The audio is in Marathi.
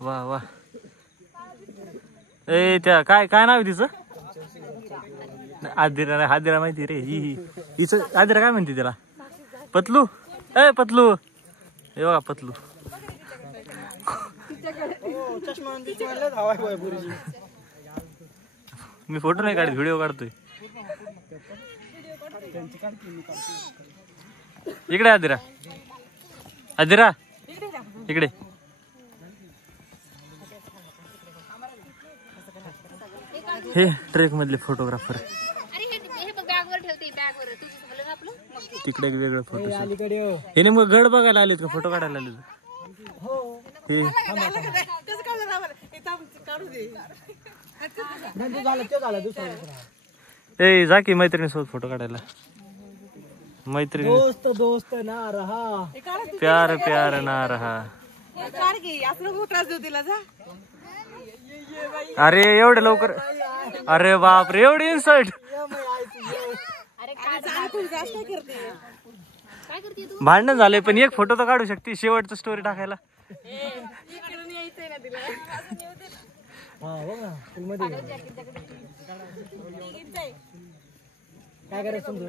वा वा. ए त्या काय काय नाव आहे तिचं? आदिरा. आदिरा माहिती रे. हिचं आदिरा काय म्हणते त्याला? पतलू. ए पतलू. हे बघा पतलू. मी फोटो नाही काढत, व्हिडिओ काढतोय. इकडे आदिरा. आदिरा इकडे. हे ट्रेक मधले फोटोग्राफर. तिकडे वेगळं फोटो. हे नेमकं गड बघायला आलेत का फोटो काढायला आले? हे जा की मैत्रिणी सोबत फोटो काढायला. मैत्रिणी दोस्त ना रहा, प्यार प्यार ना रहा. अरे एवढे लवकर? अरे बाप रे, एवढी इन्सल्ट. भांडण झाले पण एक फोटो तर काढू शकते शेवटचं स्टोरी टाकायला. काय करायचं